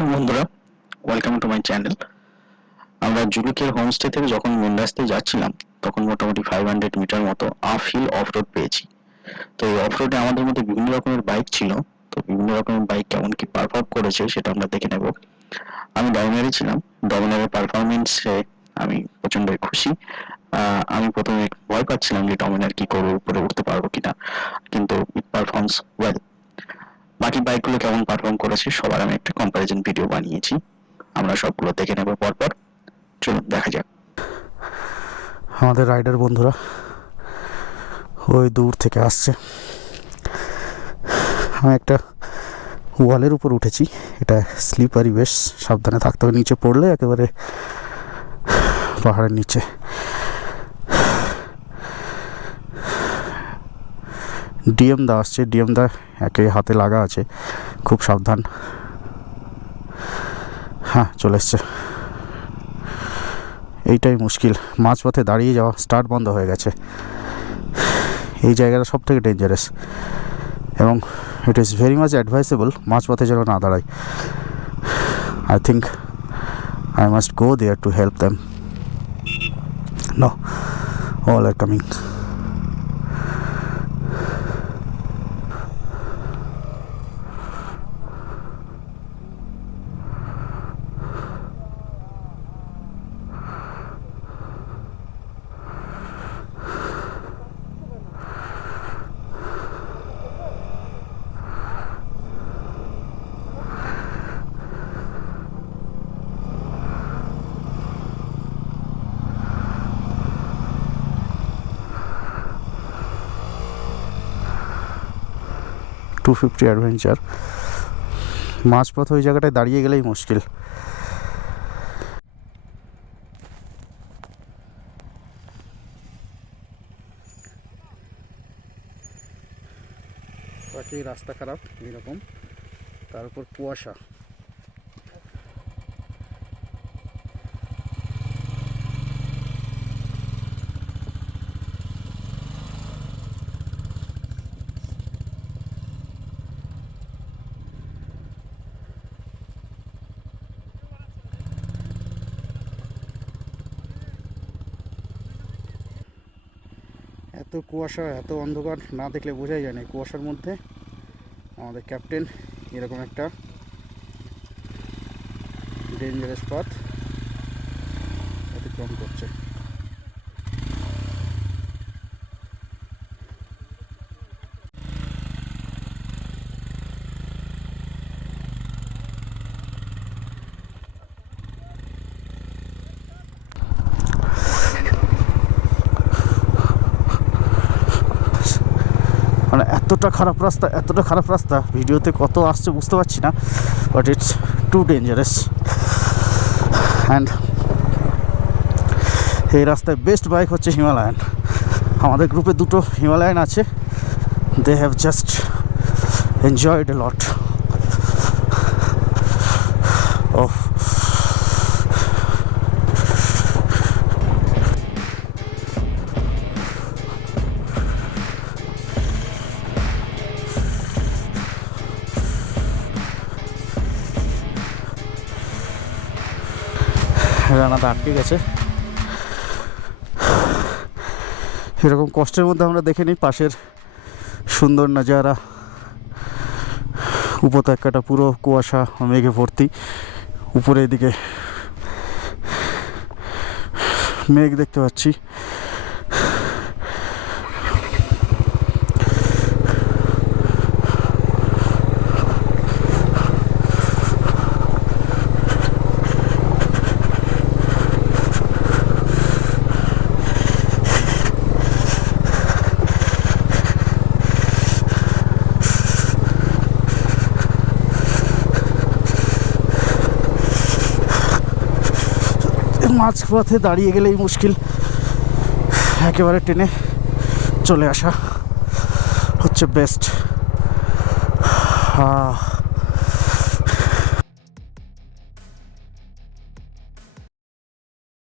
ওয়েলকাম বন্ধুরা, welcome to my channel. আমরা জুলুকের হোমস্টে থেকে যখন মেন রাস্তায় যাচ্ছিলাম তখন মোটামুটি 500 মিটার মতো আপ হিল অফ রোড পেয়েছি। তো এই অফ রোডে আমাদের মধ্যে বিভিন্ন রকমের বাইক ছিল, তো বিভিন্ন রকমের বাইক কেমন কি পারফর্ম করেছে সেটা আমরা দেখে নেব। আমি ডমিনারে ছিলাম, ডমিনারের পারফরমেন্সে আমি প্রচন্ডই খুশি। আমি প্রথমে ভয় পাচ্ছিলাম যে ডমিনার কি করবো, উপরে উঠতে পারবো কিনা, কিন্তু ইট পারফর্মস ওয়েল। বাকি বাইকগুলো কেমন পারফর্ম করেছে সবার আমি একটা কম্পারিজন ভিডিও বানিয়েছি, আমরা সবগুলো দেখে নেব পরপর। চলুন দেখা যাক। আমাদের রাইডার বন্ধুরা ওই দূর থেকে আসছে। আমি একটা ওয়ালের উপর উঠেছি, এটা স্লিপারি, বেশ সাবধানে থাকতে হবে, নিচে পড়লে একেবারে পাহাড়ের নিচে। ডিএম দা আসছে, ডিএম দা একে হাতে লাগা আছে, খুব সাবধান। হ্যাঁ, চলে এসছে। এইটাই মুশকিল, মাঝপথে দাঁড়িয়ে যাওয়া, স্টার্ট বন্ধ হয়ে গেছে। এই জায়গাটা সব থেকে ডেঞ্জারাস এবং it is very much advisable মাঝপথে যেন না দাঁড়ায়। I think I must go there to help them. No, all are coming. $250 adventure, মাঝপথ ওই জায়গাটায় দাঁড়িয়ে গেলেই মুশকিল। বাকি রাস্তা খারাপ এরকম, তার উপর কুয়াশা। এত কুয়াশা, এত অন্ধকার, না দেখলে বোঝাই যায় না। কুয়াশার মধ্যে আমাদের ক্যাপ্টেন এরকম একটা ডেঞ্জারাস পথ অতিক্রম করছে। মানে এতটা খারাপ রাস্তা ভিডিওতে কত আসছে বুঝতে পারছি না, but it's too dangerous. And এই রাস্তায় বেস্ট বাইক হচ্ছে হিমালয়ান। আমাদের গ্রুপে দুটো হিমালয়ান আছে, they have just enjoyed a lot. Oh, রানাটা আটকে গেছে। এরকম কষ্টের মধ্যে আমরা দেখে নিই পাশের সুন্দর নাজারা। উপত্যকাটা পুরো কুয়াশা মেঘে ভর্তি, উপরে এদিকে মেঘ দেখতে পাচ্ছি। মাঝপথে দাঁড়িয়ে গেলেই মুশকিল, একেবারে টেনে চলে আসা হচ্ছে বেস্ট।